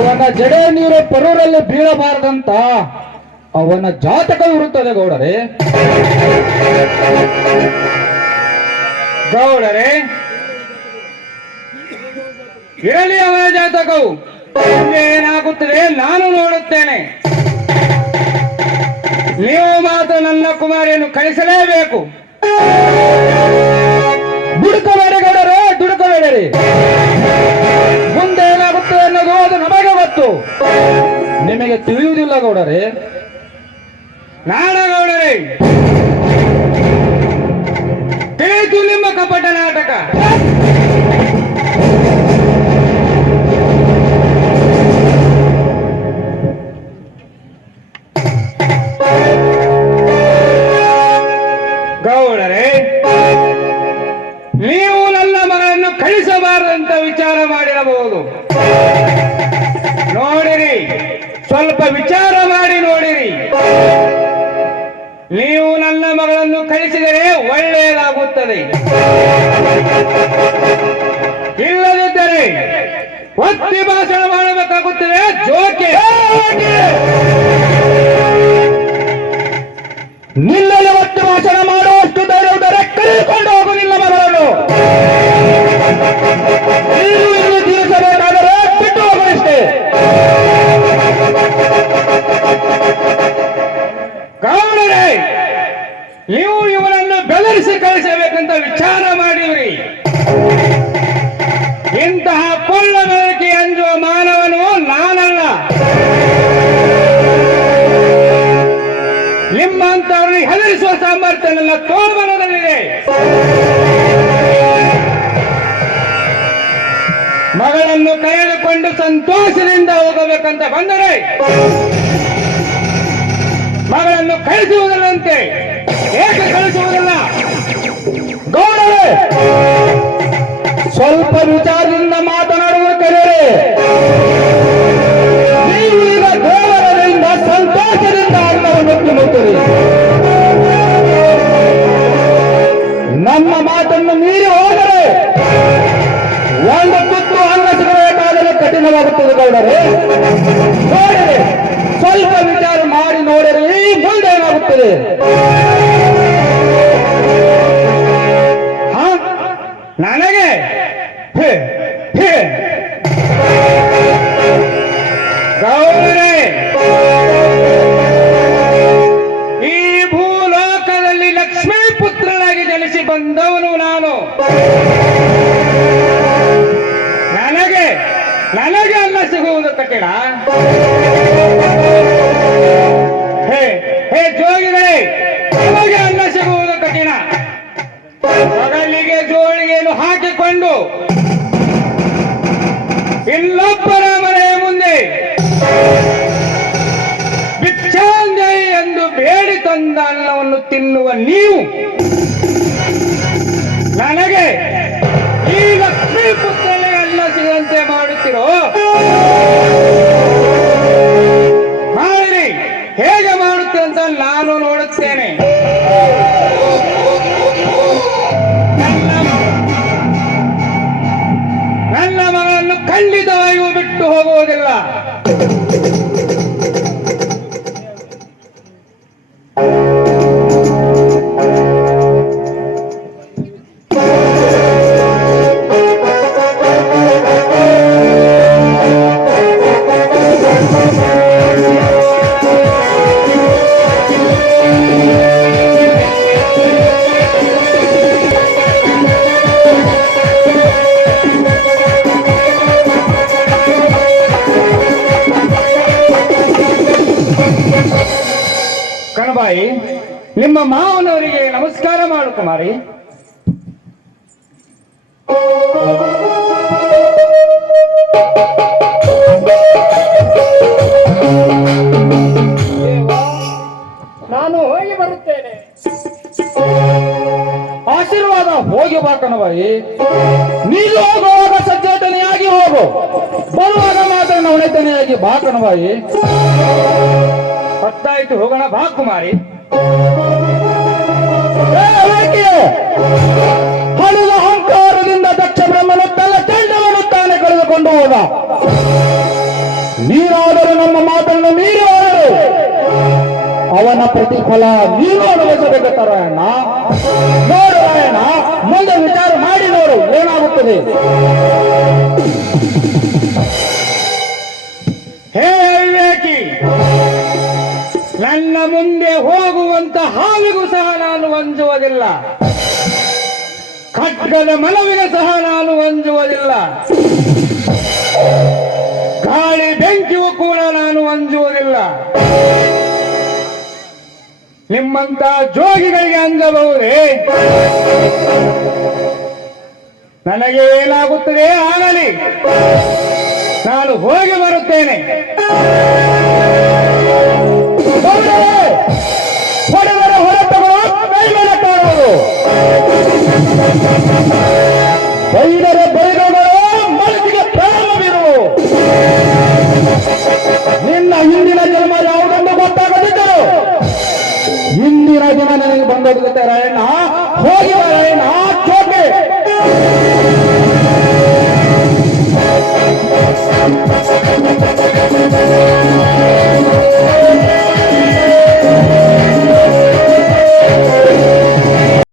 ಅವನ ಜಡೆ ನೀರು ಪರೂರಲ್ಲಿ ಬೀಳಬಾರದಂತ ಅವನ ಜಾತಕ ಇರುತ್ತದೆ ಗೌಡರೇ. ಗೌಡರೇ, ಇರಲಿ ಅವನ ಜಾತಕವು. ಏನಾಗುತ್ತದೆ ನಾನು ನೋಡುತ್ತೇನೆ. ನೀವು ಮಾತ್ರ ನನ್ನ ಕುಮಾರಿಯನ್ನು ಕಳಿಸಲೇಬೇಕು. ದುಡುಕಬೇಡಿ ಗೌಡರೇ, ದುಡುಕಬೇಡಿರಿ. ಮುಂದೆ ಏನಾಗುತ್ತದೆ ಅನ್ನೋದು ಅದು ನಮಗೆ ಗೊತ್ತು, ನಿಮಗೆ ತಿಳಿಯುವುದಿಲ್ಲ ಗೌಡರೇ. ನಾಡಗೌಡರೇ, ತಿಳಿಯಿತು ನಿಮ್ಮ ಕಪಟ ನಾಟಕ. ಗೌಡರೇ, ನೀವು ನನ್ನ ಮಗಳನ್ನು ಕಳಿಸಬಾರದಂತ ವಿಚಾರ ಮಾಡಿರಬಹುದು. ನೋಡಿರಿ, ಸ್ವಲ್ಪ ವಿಚಾರ ಮಾಡಿ ನೋಡಿರಿ. ನೀವು ನನ್ನ ಮಗಳನ್ನು ಕಳಿಸಿದರೆ ಒಳ್ಳೆಯದಾಗುತ್ತದೆ. ಇಲ್ಲದಿದ್ದರೆ ಒತ್ತಿ ಭಾಷಣ ಮಾಡಬೇಕಾಗುತ್ತದೆ. ಜೋಕೆ ನಿಲ್ಲಲು ಒತ್ತು ಭಾಷಣ ಮಾಡುವಷ್ಟು ಧೈರ್ಯವಿದ್ದರೆ ಕರೆದುಕೊಂಡು ಹೋಗು ನಿನ್ನ ಮಗಳನ್ನು. ನೀನು ಇಲ್ಲಿ ತೀರಿಸಬೇಕಾದರೆ ಬಿಟ್ಟು ಹೋಗಷ್ಟೇ. ಗೌಡರೇ, ನೀವು ಇವನನ್ನು ಬೆದರಿಸಿ ಕಳಿಸಬೇಕಂತ ವಿಚಾರ ಮಾಡಿವ್ರಿ. ಇಂತಹ ಕೊಳ್ಳ ಬೆದರಿಕೆ ಅಂಜುವ ಮಾನವನು ನಾನಲ್ಲ. ನಿಮ್ಮಂತವರನ್ನು ಹೆದರಿಸುವ ಸಾಮರ್ಥ್ಯ ನನ್ನ ತೋಳ್ಬಲದಲ್ಲಿದೆ. ಮಗಳನ್ನು ಕರೆದುಕೊಂಡು ಸಂತೋಷದಿಂದ ಹೋಗಬೇಕಂತ ಬಂದರೆ ಮಗಳನ್ನು ಕಳಿಸುವುದಿಲ್ಲಂತೆ. ಏಕೆ ಕಳಿಸುವುದಿಲ್ಲ? ಗೌಡರೇ, ಸ್ವಲ್ಪ ವಿಚಾರದಿಂದ ಮಾತನಾಡುವ ಕರೆಯರೆ. ನೀವು ಈಗ ದೇವರದಿಂದ ಸಂತೋಷದಿಂದ ಅನ್ನವನ್ನು ತಿನ್ನುತ್ತೀರಿ. ನಮ್ಮ ಮಾತನ್ನು ಮೀರಿ ಹೋದರೆ ಒಂದು ತುತ್ತು ಅನ್ನ ಸಿಗಬೇಕಾದರೆ ಕಠಿಣವಾಗುತ್ತದೆ ಗೌಡರೇ. ನೋಡಿರಿ, ಸ್ವಲ್ಪ ವಿಚಾರ ಮಾಡಿ ನೋಡಿರಿ, ಮುಂದೆ ಏನಾಗುತ್ತದೆ. ನನಗೆ ಗೌರೇ, ಈ ಭೂಲೋಕದಲ್ಲಿ ಲಕ್ಷ್ಮೀ ಪುತ್ರನಾಗಿ ಜನಿಸಿ ಬಂದವನು ನಾನು. ನನಗೆ ಅನ್ನ ಸಿಗುವುದು ಕಠಿಣ. ಹೇ ಜೋಗಿಗಳೇ, ನಮಗೆ ಅನ್ನ ಸಿಗುವುದು ಕಠಿಣ. ಮಗಳಿಗೆ ಜೋಳಿಗೆಯನ್ನು ಹಾಕಿಕೊಂಡು ಇನ್ನೊಬ್ಬರ ಮನೆಯ ಮುಂದೆ ಭಿಕ್ಷಾಂಜೈ ಎಂದು ಬೇಡಿ ತಂದ ಅನ್ನವನ್ನು ತಿನ್ನುವ ನೀವು ನನಗೆ ಈ ಲಕ್ಷ್ಮೀ ಪುತ್ರನೇ ಅನ್ನ ಸಿಗಂತೆ ಮಾಡುತ್ತೀರೋ? ಮಾಡಿರಿ, ಹೇಗೆ ಮಾಡುತ್ತೆ ಅಂತ ನಾನು ನೋಡುತ್ತೇನೆ. ನನ್ನ ಮಗಳನ್ನು ಖಂಡಿತವಾಗಿಯೂ ಬಿಟ್ಟು ಹೋಗುವುದಿಲ್ಲ. ಕಣಬಾಯಿ, ನಿಮ್ಮ ಮಾವನವರಿಗೆ ನಮಸ್ಕಾರ ಮಾಡು ಕುಮಾರಿ. ನಾನು ಹೋಗಿ ಬರುತ್ತೇನೆ. ಆಶೀರ್ವಾದ. ಹೋಗಿ ಬಾ ಕಣಬಾಯಿ. ನೀನು ಹೋಗುವಾಗ ಸಜ್ಜಾತನೆಯಾಗಿ ಹೋಗು, ಬರುವಾಗ ಮಾತ್ರ ನವಣೆತನೆಯಾಗಿ ಬಾ ಕಣಬಾಯಿ. ಹೊತ್ತಾಯ್ತು, ಹೋಗೋಣ ಬಾ ಕುಮಾರಿ. ಹಣದ ಅಹಂಕಾರದಿಂದ ದಕ್ಷ ಬ್ರಹ್ಮನು ತನ್ನ ಚಂಡವನ್ನು ತಾನೇ ಕಳೆದುಕೊಂಡು ಹೋದ. ನೀನಾದರೂ ನಮ್ಮ ಮಾತನ್ನು ಮೀರಿ ಹೋದರು ಅವನ ಪ್ರತಿಫಲ ನೀನು ಅನುಭವಿಸಬೇಕು ರಾಯಣ್ಣ. ನೋಡು ರಾಯಣ್ಣ, ಮುಂದೆ ವಿಚಾರ ಮಾಡಿ ನೋಡು ಏನಾಗುತ್ತದೆ. ಹೇ ವಿವೇಕಿ, ನನ್ನ ಮುಂದೆ ಹೋಗುವಂತ ಹಾವಿಗೂ ಸಹ ನಾನು ಅಂಜುವುದಿಲ್ಲ, ಖಡ್ಗದ ಮನವಿಗೆ ಸಹ ನಾನು ಅಂಜುವುದಿಲ್ಲ, ಗಾಳಿ ಬೆಂಕಿಯೂ ಕೂಡ ನಾನು ಅಂಜುವುದಿಲ್ಲ. ನಿಮ್ಮಂತ ಜೋಗಿಗಳಿಗೆ ಅಂಜಬಹುದೇ? ನನಗೆ ಏನಾಗುತ್ತದೆ ಆಗಲಿ, ನಾನು ಹೋಗಿ ಬರುತ್ತೇನೆ. ಹೊಡೆದರೆ ಹೊರತಗಳು ಕೈ ಮೇಲೆ ಕಾಣುವುದು, ಬೈದರೆ ಬೈದವರು ಮನಸ್ಸಿಗೆ ಪ್ರೇಮವಿರು. ನಿನ್ನ ಹಿಂದಿನ ಜನ್ಮ ಯಾವುದೆಂದು ಗೊತ್ತಾಗದಿದ್ದರು ಇಂದಿನ ದಿನ ನನಗೆ ಬಂದೋಗುತ್ತೆ ರಾಯಣ್ಣ. ಹೋಗಿ ರಾಯಣ್ಣ ಚೋಕೆ.